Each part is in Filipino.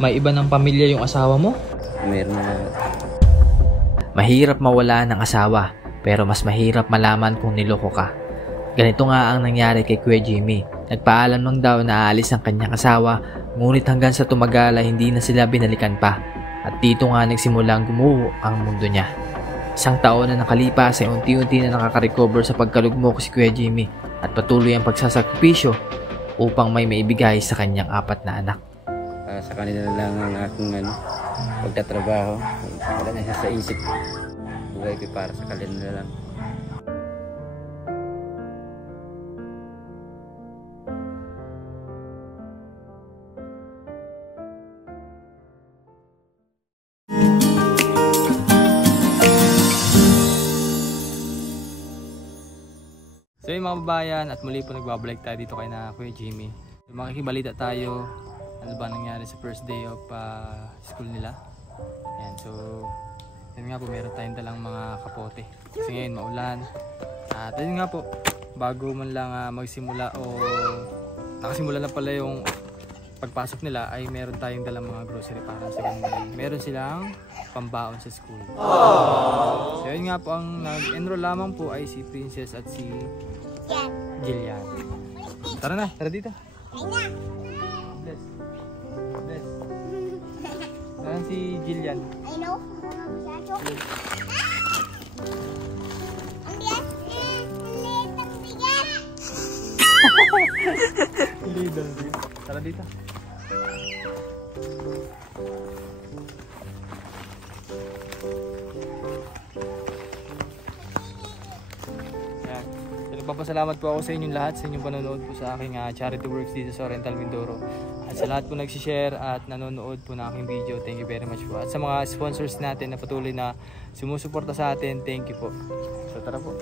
May iba ng pamilya yung asawa mo? Meron na. Mahirap mawala ng asawa, pero mas mahirap malaman kung niloko ka. Ganito nga ang nangyari kay Kuya Jimmy. Nagpaalam lang daw na aalis ang kanyang asawa, ngunit hanggang sa tumagala hindi na sila binalikan pa. At dito nga nagsimulang gumuho ang mundo niya. Isang taon na nakalipas ay unti-unti na nakaka-recover sa pagkalugmok si Kuya Jimmy at patuloy ang pagsasakripisyo upang may maibigay sa kanyang 4 na anak. Sa kanila na lang ang aking pagtatrabaho. Wala na sa isip. Buhay ko para sa kanila na lang. So yung mga babayan, at muli po nagbabalik tayo dito kay na Kuya Jimmy. So, makikibalita tayo ano ba nangyari sa first day of school nila. Ayan, so yun nga po, meron tayong dalang mga kapote kasi ngayon maulan. At yun nga po, bago man lang magsimula o nakasimula na pala yung pagpasok nila, ay meron tayong dalang mga grocery para sa kanila. Meron silang pambaon sa school. So yun nga po, ang nag-enroll lamang po ay si Princess at si Jillian. Tara na, tara dito. Bless. Bless. Saan si Jillian? I know. Tara dito. Yan. Nagpapasalamat po ako sa inyong lahat sa inyong panonood po sa aking charity works dito sa Oriental Mindoro. At sa lahat po nagsishare at nanonood po na aking video, thank you very much po. At sa mga sponsors natin na patuloy na sumusuporta sa atin, thank you po. So tara po.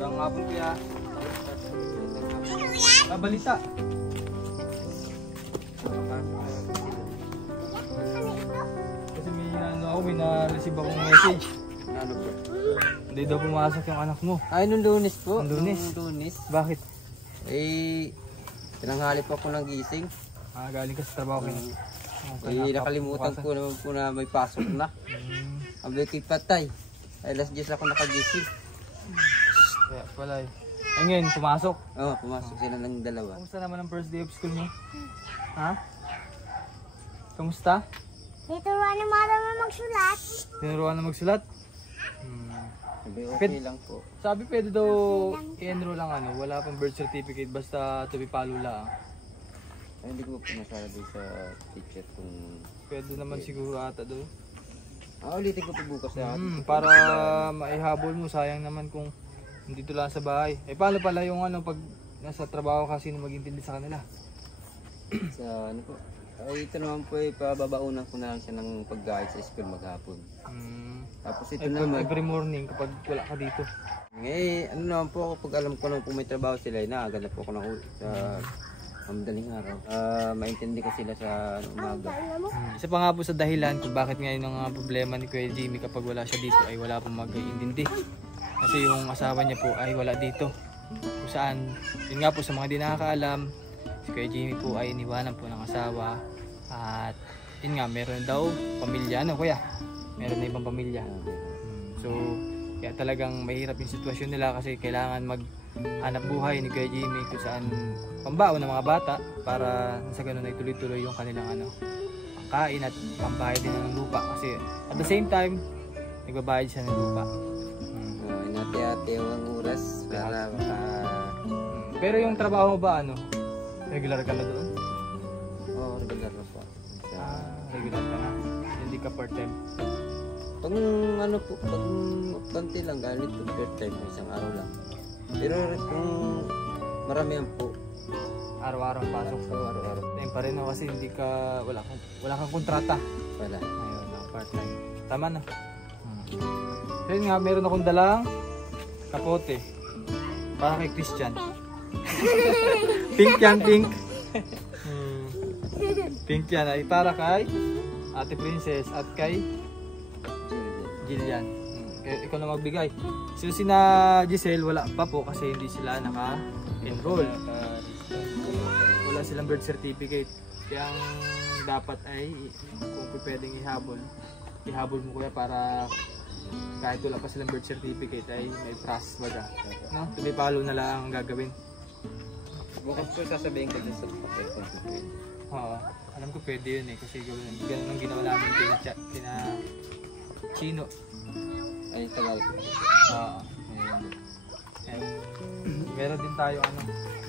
Magandang hapon kuya. Balita. Kasi may na-receive akong message. Ano po? Hindi daw pumasok yung anak mo. Ay, nung Lunes po. Nung Lunes? Nung Lunes. Bakit? Eh, tinanghali po ako ng gising. Galing ka sa trabaho. Nakalimutan ko naman po na may pasok na. Ang ko'y patay. Ay, alas 10 ako nakagising. Kaya pala eh. Ay ngayon, pumasok? Oo, pumasok sila ng dalawa. Kamusta naman ang first day of school mo? Ha? Kamusta? Tinuruan na marami magsulat. Tinuruan na magsulat? Sabi, okay lang po. Sabi pwede daw i-enroll lang wala pang birth certificate basta tubipalo lang. Ay, hindi ko po masyado sa teacher kung... Pwede naman siguro ata doon. Ulitin ko po bukas na. Para maihabol mo, sayang naman kung dito lang sa bahay. Eh paano pala yung pag nasa trabaho kasi na mag-intindi sa kanila? Sa ano po? Ay, ito naman po pababaunan ko na lang siya ng pag-guide sa school maghapon. Tapos ito naman. Every morning kapag wala ka dito. Eh, ano naman po kapag alam ko na po may trabaho sila, naaga na po ako sa madaling araw. Maintindi ko sila sa umaga. Isa pa nga po sa dahilan kung bakit ngayon ang problema ni Kuya Jimmy kapag wala siya dito ay wala pong mag-iintindi. Kasi yung asawa niya po ay wala dito. Kung saan, yun nga po sa mga di nakakaalam, si Kuya Jimmy po ay iniwanan po ng asawa. At yun nga, meron daw pamilya. Kuya? Meron na ibang pamilya. So, kaya talagang mahirap yung sitwasyon nila kasi kailangan maghanap buhay ni Kuya Jimmy kung saan pambaon ng mga bata para sa ganun ay tuloy-tuloy yung kanilang pangkain at pambayad din ng lupa. Kasi at the same time, nagbabayad siya ng lupa. Inati-ati ang oras para Pero yung trabaho mo ba regular ka na doon? Oo, regular na po. Regular ka na. Hindi ka part-time. Pag pag konti lang galit po part-time, isang araw lang. Pero kung maramihan po, araw-araw pasok sa araw-araw. Time pa rin kasi wala kang kontrata. Wala. Ayun, part-time. Tama na. So yun nga, meron akong dalang kapote para kay Christian. Pink yan, pink. Pink yan ay para kay Ate Princess at kay Jillian. ikaw na magbigay. So sina Giselle wala pa po kasi hindi sila naka-enroll. Wala silang birth certificate. Kaya ang dapat ay kung pwedeng ihabol mo kuya para kahit wala pa silang birth certificate ay may process baga. No? Tumipalo na lang ang gagawin. Bukas po sasabihin ko dyan sa papel kung pwede. Oo. Alam ko pwede yun eh kasi ganun ang ginawa namin kina Chino. Ay, tagal ko. Oo. And meron din tayo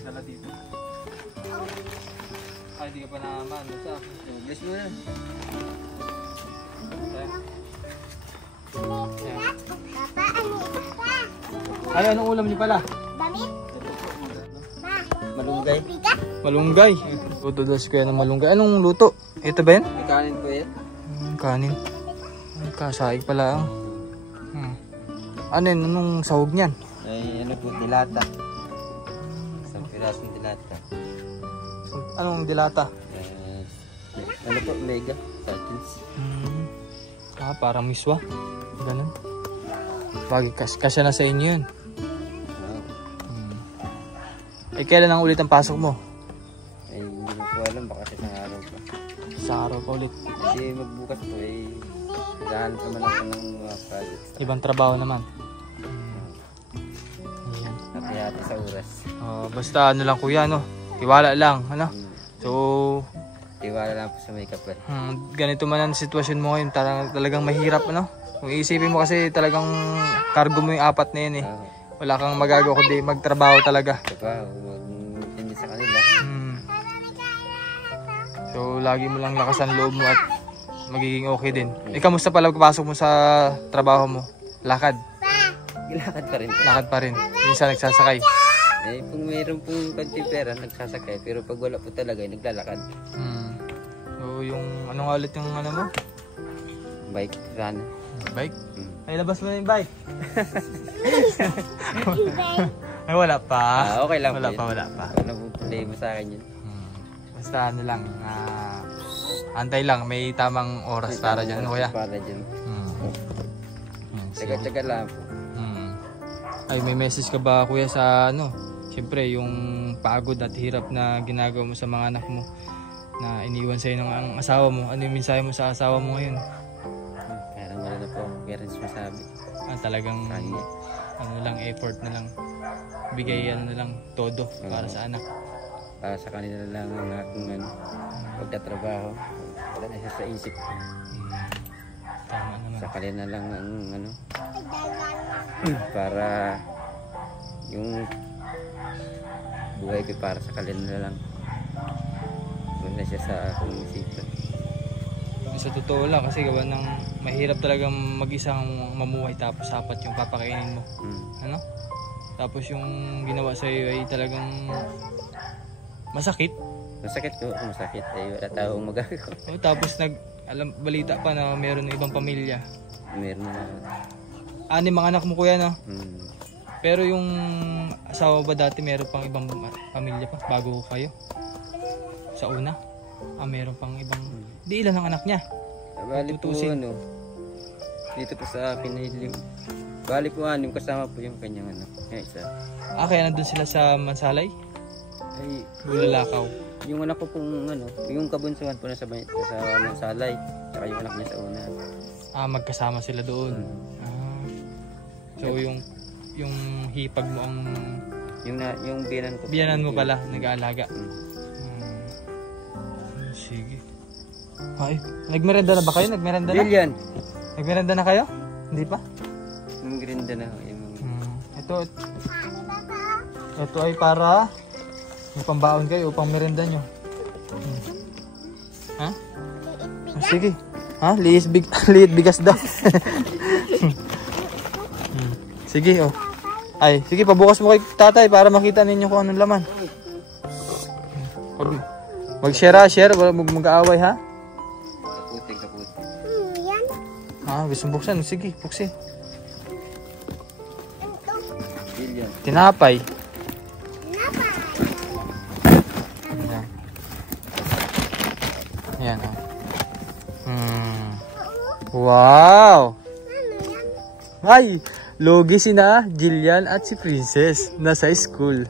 dala dito. Ay, di ka pa naman. Basta. Bless mo na. Ay, anong ulam niyo pala? Damit? Malunggay. Malunggay. Luto daw si kuya ng malunggay. Anong luto? Ito ba yan? May kanin po yan. Kanin. Ay, kasaig pala. Ano yun? Anong sahog niyan? Ay, ano po, dilata. Isang pirasong dilata. Anong dilata? Ano po, mega. Saltins. Parang miswa. Ganun. Bagay, kasya na sa inyo yun. Eh, kailan ang ulit ang pasok mo? Ay, hindi ko po alam. Baka sa isang araw pa. Sa araw pa ulit. Kasi magbukas po ay gahan naman ako ng mga projects. Ibang trabaho naman. Ayan. Napihati sa oras. Basta ano lang kuya, no? Tiwala lang, ano? So, Tiwala lang po sa may kapal. ganito man ang sitwasyon mo ngayon, talagang mahirap, ano? Kung iisipin mo kasi talagang cargo mo yung 4 na yun eh. Wala kang magagawa kundi magtrabaho talaga. Trabaho, hindi sa kanila. So, lagi mo lang lakasan loob mo at magiging okay din. Kamusta pala pasok mo sa trabaho mo? Lakad? Lakad pa rin po. Lakad pa rin. Minsan nagsasakay. Eh, kung mayroon pong konting pera, nagsasakay. Pero pag wala po talaga, naglalakad. So, yung ano nga ulit yung ano mo? Bike, run. Bike? Ay, labas mo na yung bike. Ay, wala pa. Okay lang wala po pa, wala pa. Wala po problema sa akin yun. Basta ano lang, antay lang, may tamang oras para dyan, ano kuya? Para dyan. Tsaga-tsaga lang po. Ay, may message ka ba kuya sa ano? Siyempre, yung pagod at hirap na ginagawa mo sa mga anak mo na iniwan sa'yo ng asawa mo. Ano yung mensahe mo sa asawa mo ngayon? Kaya wala na po. Kaya rin masabi. Talagang ano lang, effort na lang. Bigay ano na lang, todo para sa anak. Para sa kanila lang ang aking pagtatrabaho. Wala na siya sa isip. Tama naman. Sa kanila lang ang para yung buhay ko para sa kanila lang. Wala siya sa akong isip. Sa totoo lang kasi gawa ng mahirap talagang mag-isang mamuhay tapos apat yung papakainin mo. Ano? Tapos yung ginawa sa'yo ay talagang masakit. Masakit ko, masakit. Eh, wala taong magagawa. Tapos balita pa na meron ng ibang pamilya. Meron na. 6 mga anak mo kuya, no? Pero yung asawa ba dati meron pang ibang pamilya pa bago kayo? Sa una? Meron pang ibang... Di ilan ang anak niya? Bali po dito po sa akin bali po 6 kasama po yung kanyang anak. Isa. Kaya nandun sila sa Mansalay? Ay, Bulalakaw. Yung anak ko pong yung kabunsuhan po nasa Mansalay. Tsaka yung anak niya sa una. Magkasama sila doon. So yung hipag mo ang... Yung biyanan ko. Biyanan mo pala, nag-aalaga. Sige. Ay, nagmerenda na ba kayo? Nagmerenda na? Bilyan. Nagmerenda na kayo? Hindi pa? Nagmerenda na. Ito ay para may pambaon kayo upang merenda nyo. Ha? Sige. Ha? Liit bigas daw. Sige, oh. Ay, sige, pabukas mo kay tatay para makita ninyo kung anong laman. Mag-share, wala mag-aaway, ha? Kaputi. Gusto buksan. Sige, buksin. Bilyan. Tinapay. Ayan, oh. Wow! Ay, logi sina Jillian at si Princess nasa school.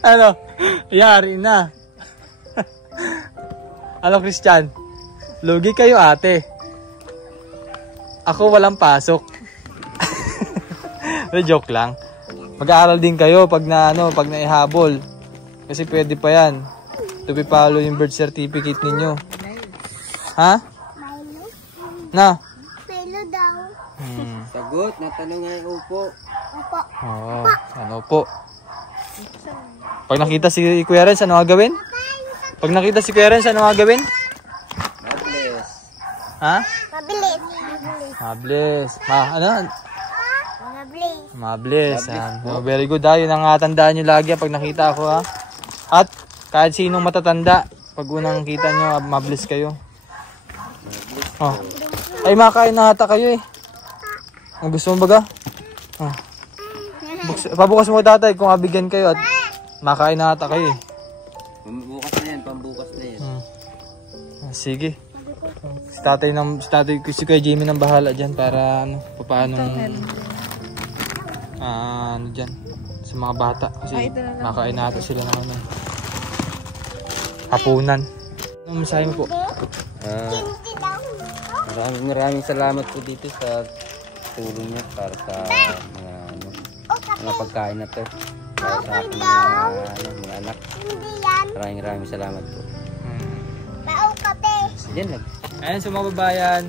Ano? Yari na. Ano, Christian? Logi kayo, ate. Ako walang pasok. Joke lang. Mag-aaral din kayo pag naihabol. Kasi pwede pa yan. To be follow yung birth certificate ninyo. Ha? Milo. Na? Milo daw. Sagot, natanong ay upo. Opo. Oo, ano po. Pag nakita si Kuya Renz, ano gagawin? Pag nakita si Kuya Renz, ano gagawin? Mabilis. Ha? Mabilis. Mabilis. Ano? Mabilis. Mabilis. Oh, very good ha. Yun ang tandaan nyo lagi pag nakita ako ha. At kahit sinong matatanda, pag unang kita nyo, mabilis kayo. Oh. Ay, makain na hata kayo eh. Ang gusto mo baga? Oh. Pabukas mo tatay kung abigyan kayo at makain na hata kayo eh. Pambukas na yan, pambukas na yan. Sige. Si tatay si Kuya Jimmy nang bahala dyan para paano dyan sa mga bata kasi makain na hata sila ng hapunan. Ano masahe mo po? Maraming salamat po dito sa tulong niyo para sa mga pagkain na to. Para sa aking mga anak. Maraming salamat po. Bao kape. Yan lang. Ayan sa mga babayan,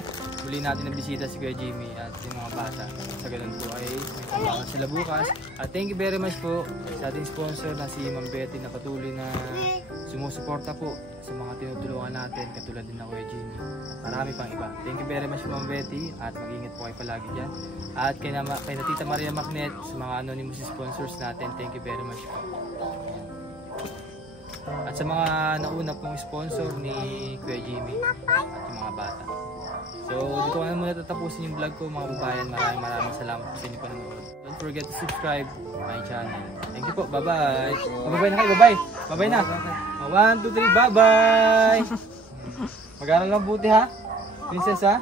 muli natin na bisita si Kuya Jimmy at yung mga bata. Sa ganun po ay may pagkakas sila bukas. At thank you very much po sa ating sponsor na si Ma'am Betty na patuloy na sumusuporta po sa mga tinutulungan natin katulad din na Kuya Jimmy. At marami pang iba. Thank you very much Ma'am Betty at mag-ingat po kayo palagi dyan. At kay na Tita Maria Magnet sa mga anonymous sponsors natin, thank you very much po. At sa mga nauna pong sponsor ni Kuya Jimmy at yung mga bata. So, dito ko na muna tatapusin yung vlog ko mga babayan. Maraming salamat po sa inyo panonood. Don't forget to subscribe to my channel. Thank you po. Bye-bye. Bye-bye na kayo. Bye-bye. Bye-bye na. 1, 2, 3. Bye-bye. Mag-aaral lang buti ha. Princess ha.